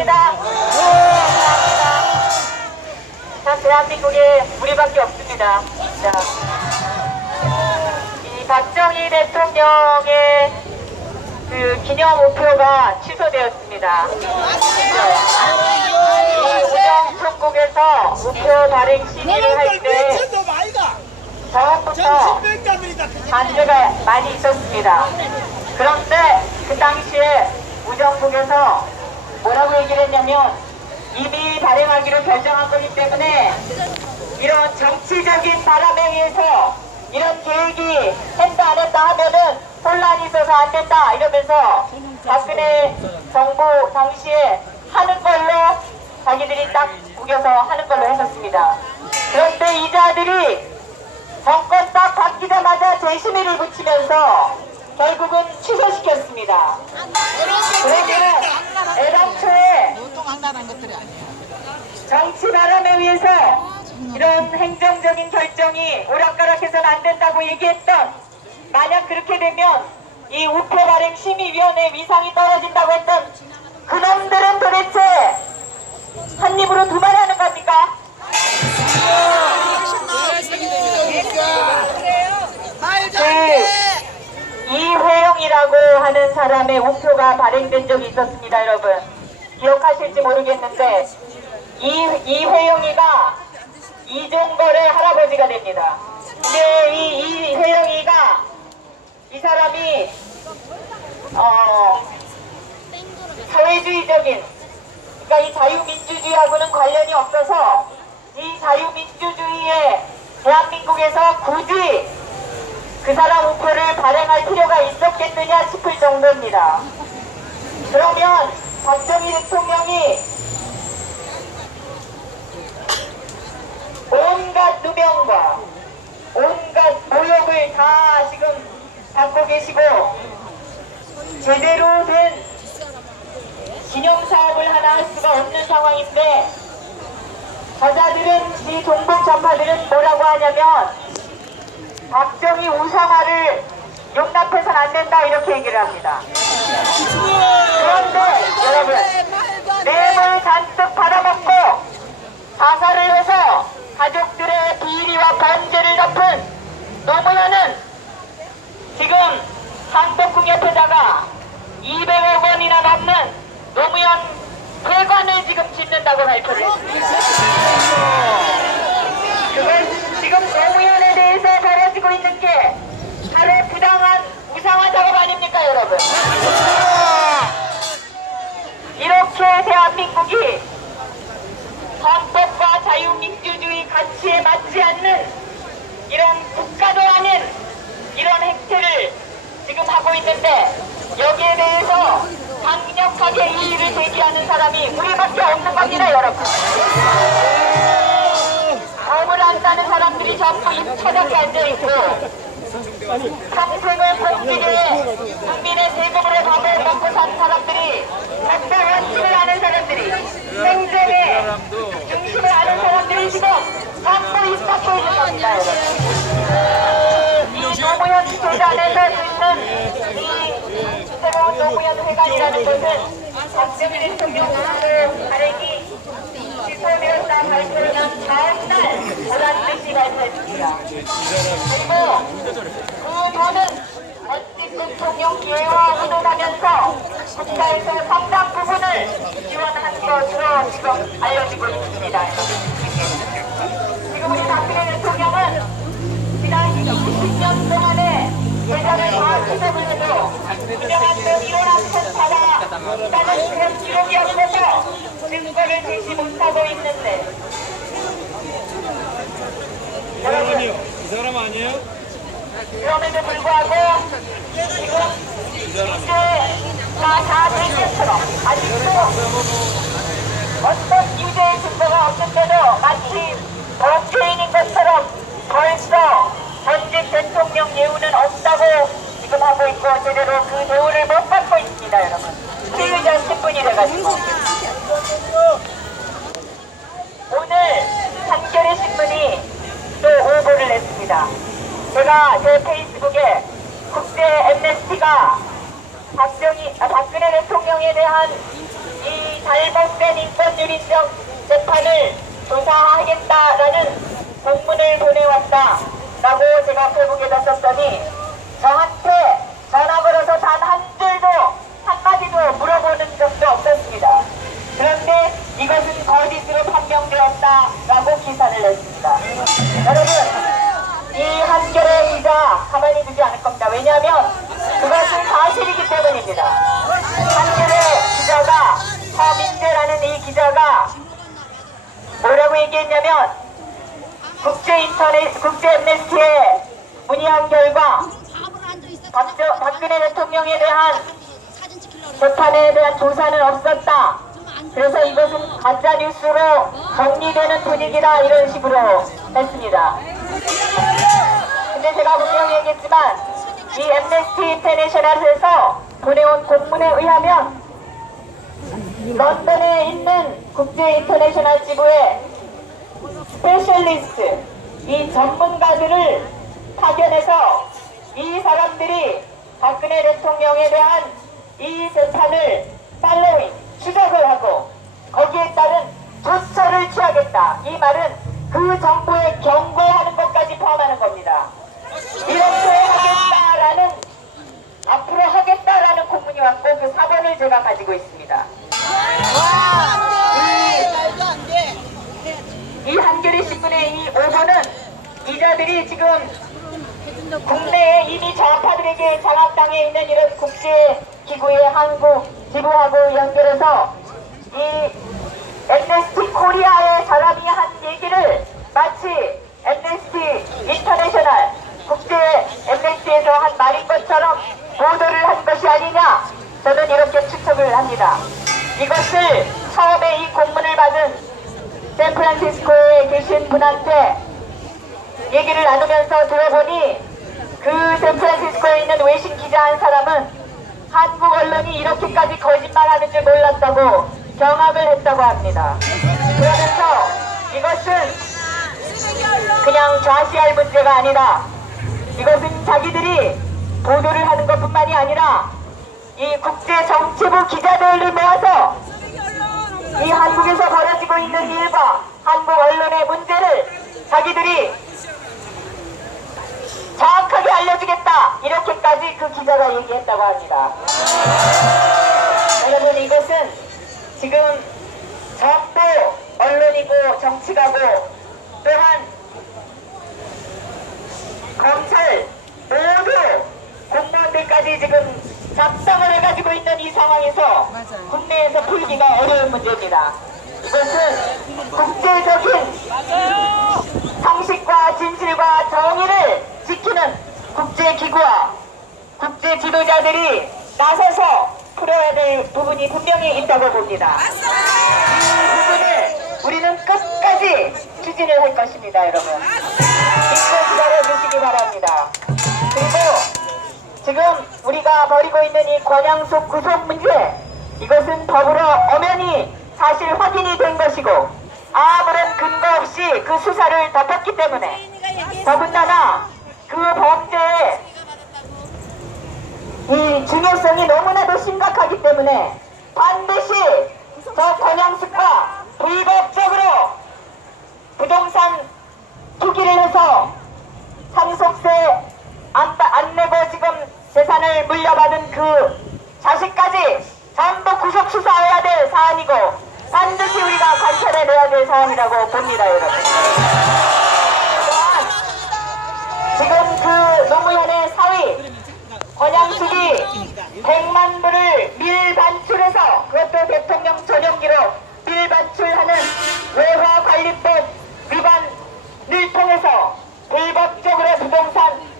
감사합니다. 감사합니다. 참 대한민국에 우리밖에 없습니다. 자, 이 박정희 대통령의 그 기념 우표가 취소되었습니다. 이 우정총국에서 우표 발행 시위를 할 때 처음부터 반대가 많이 있었습니다. 그런데 그 당시에 우정국에서 뭐라고 얘기를 했냐면 이미 발행하기로 결정한 거기 때문에 이런 정치적인 바람에 의해서 이런 계획이 했다 안 했다 하면은 혼란이 있어서 안 된다 이러면서 박근혜 정부 당시에 하는 걸로 자기들이 딱 구겨서 하는 걸로 했었습니다. 그런데 이 자들이 정권 딱 바뀌자마자 재심의를 붙이면서 결국은 취소시켰습니다. 그러면 애당초에 정치 바람에 의해서 이런 행정적인 결정이 오락가락해서는 안 된다고 얘기했던, 만약 그렇게 되면 이 우표 발행 심의위원회 위상이 떨어진다고 했던 그놈들은 도대체 한 입으로 두 말 하는 겁니까? 이회용이라고 하는 사람의 우표가 발행된 적이 있었습니다. 여러분 기억하실지 모르겠는데 이회용이가 이종걸의 할아버지가 됩니다. 근데 이회용이가 이 사람이 사회주의적인, 그러니까 이 자유민주주의하고는 관련이 없어서 이 자유민주주의에 대한민국에서 굳이 그 사람 우표를 발행할 필요가 있었겠느냐 싶을 정도입니다. 그러면 박정희 대통령이 온갖 누명과 온갖 모욕을 다 지금 받고 계시고 제대로 된 기념사업을 하나 할 수가 없는 상황인데, 저자들은, 이 종북 좌파들은 뭐라고 하냐면 박정희 우상화를 용납해서는 안 된다 이렇게 얘기를 합니다. 그런데 여러분, 뇌물 잔뜩 받아먹고 자살을 해서 가족들의 비리와 범죄를 덮은 노무현은 지금 상복궁옆에다가 200억 원이나 넘는 노무현 회관을 지금 짓는다고 발표를 했습니다. 그건 지금 노무현에 대해서 벌어지고 있는 게 바로 부당한 우상화 작업 아닙니까, 여러분? 이렇게 대한민국이 헌법과 자유민주주의 가치에 맞지 않는 이런 국가도 아닌 이런 행태를 지금 하고 있는데, 여기에 대해서 강력하게 이의를 제기하는 사람이 우리밖에 없는 겁니다, 여러분. 법을 안다는 사람들이 전부 입처덕에 앉아있고, 평생을 공직에 국민의 세금으로 밥을 먹고 산 사람들이, 법과 원칙을 아는 사람들이, 행정의 중심을 아는 사람들이 지금 전부 입밖에 있는 겁니다, 여러분. 이 노무현 재단에서 짓는 이 새로운 노무현 회관이라는 것은 박정희 대통령 우표 발행이 취소되었다 발표를 한 다음날 보란듯이 발표했습니다. 그리고 그 돈은 전직 대통령 예와 의논하면서 국가에서 상당 부분을 지원한 것으로 지금 알려지고 있습니다. 지금 우리 박근혜 대통령은 지난 20년 동안의 예산을 다 투입을 해도 유명한 그 이혼한 편파가 나는 그런 기록이 없어서 증거를 제시 못하고 있는데, 여러분, 이 사람 아니에요? 그럼에도 불구하고 지금 이제가 다 된 것처럼 아직도 어떤 유죄의 증거가 없는데도 마치 범죄인인 것처럼 벌써 전직 대통령 예우는 없다고 지금 하고 있고 제대로 그 대우를 못 받고 있습니다, 여러분. 피의자 신분이 돼가지고. 오늘 한겨레 신문이 또 오보를 냈습니다. 제가 제 페이스북에 국제 엠네스티가 박근혜 대통령에 대한 이 이 잘못된 인권유린적 재판을 조사하겠다라는 공문을 보내왔다라고 제가 페북에다 썼더니 저한테 전화 걸어서 단 한 줄도 한마디도 물어보는 적도 없었습니다. 그런데 이것은 거짓으로 판명되었다라고 기사를 냈습니다. 여러분, 이 한겨레 기자 가만히 두지 않을 겁니다. 왜냐하면 그것은 사실이기 때문입니다. 한겨레 기자가, 서민재라는 이 기자가 뭐라고 얘기했냐면 국제 엠네스티에 문의한 결과 박근혜 대통령에 대한 재판에 대한 조사는 없었다. 그래서 이것은 가짜뉴스로 정리되는 분위기다, 이런 식으로 했습니다. 근데 제가 분명히 얘기했지만 이 엠네스티 인터내셔널에서 보내온 공문에 의하면 런던에 있는 국제 인터내셔널 지부에 스페셜리스트, 이 전문가들을 파견해서 이 사람들이 박근혜 대통령에 대한 이 재판을 팔로잉, 추적을 하고 거기에 따른 조처를 취하겠다. 이 말은 그 정부에 경고하는 것까지 포함하는 겁니다. 이렇게 하겠다라는, 앞으로 하겠다라는 공문이 왔고 그 사본을 제가 가지고 있습니다. 이 한겨레 신문의 이 오보는 기자들이 지금 국내에 이미 좌파들에게 장악당해 있는 이런 국제기구의 한국 지부하고 연결해서 이 엠네스티 코리아의 사람이 한 얘기를 마치 엠네스티 인터내셔널, 국제 엠네스티에서 한 말인 것처럼 보도를 한 것이 아니냐, 저는 이렇게 추측을 합니다. 이것을 처음에 이 공문을 받은 샌프란시스코에 계신 분한테 얘기를 나누면서 들어보니 그 샌프란시스코에 있는 외신 기자 한 사람은 한국 언론이 이렇게까지 거짓말하는 줄 몰랐다고 경악을 했다고 합니다. 그러면서 이것은 그냥 좌시할 문제가 아니라 이것은 자기들이 보도를 하는 것뿐만이 아니라 이 국제 정치부 기자들을 모아서 이 한국에서 벌어지고 있는 일과 한국 언론의 문제를 자기들이 정확하게 알려주겠다, 이렇게까지 그 기자가 얘기했다고 합니다. 여러분, 이것은 지금 정부, 언론이고 정치가고 또한 검찰 모두 공무원들까지 지금 잡담을 해가지고 있는 이 상황에서 국내에서 풀기가 어려운 문제입니다. 이것은 국제적인 상식과 진실과 정의를 지키는 국제기구와 국제 지도자들이 나서서 풀어야 될 부분이 분명히 있다고 봅니다. 이 부분을 우리는 끝까지 추진을 할 것입니다, 여러분. 믿고 기다려 주시기 바랍니다. 그리고 지금 우리가 벌이고 있는 이 권양숙 구속 문제, 이것은 법으로 엄연히 사실 확인이 된 것이고 아무런 근거 없이 그 수사를 덮었기 때문에, 더군다나 그 범죄의 이 중요성이 너무나도 심각하기 때문에 반드시 저 권양숙과 불법적으로 부동산 투기를 해서 상속세 안 내고 지금 재산을 물려받은 그 자식까지 전부 구속 수사해야 될 사안이고 반드시 우리가 관찰해내야 될 사안이라고 봅니다, 여러분. 또한 지금 그 노무현의 사위 권양숙이 100만 불을 밀반출해서, 그것도 대통령 전용기로 밀반출하는 외화관리법 위반을 통해서 불법적으로 부동산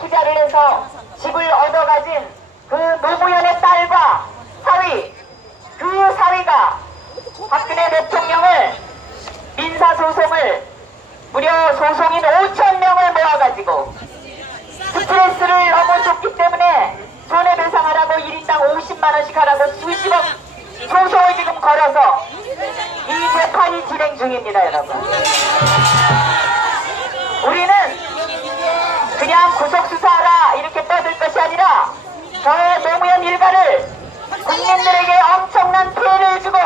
투자를 해서 집을 얻어가진 그 노무현의 딸과 사위, 그 사위가 박근혜 대통령을 민사소송을 무려 소송인 5,000명을 모아가지고 스트레스를 너무 줬기 때문에 손해배상하라고 1인당 50만원씩 하라고 수십억 소송을 지금 걸어서 이 재판이 진행 중입니다, 여러분. 우리는 그냥 구속수사하라 이렇게 떠들 것이 아니라 저 노무현 일가를 국민들에게 엄청난 피해를 주고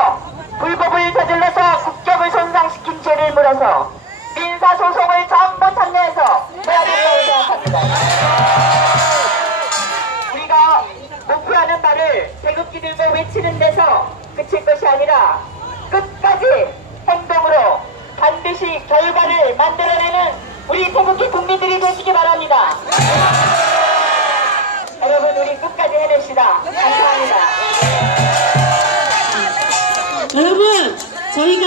아니라 끝까지 행동으로 반드시 결과를 만들어내는 우리 태극기 국민들이 되시기 바랍니다.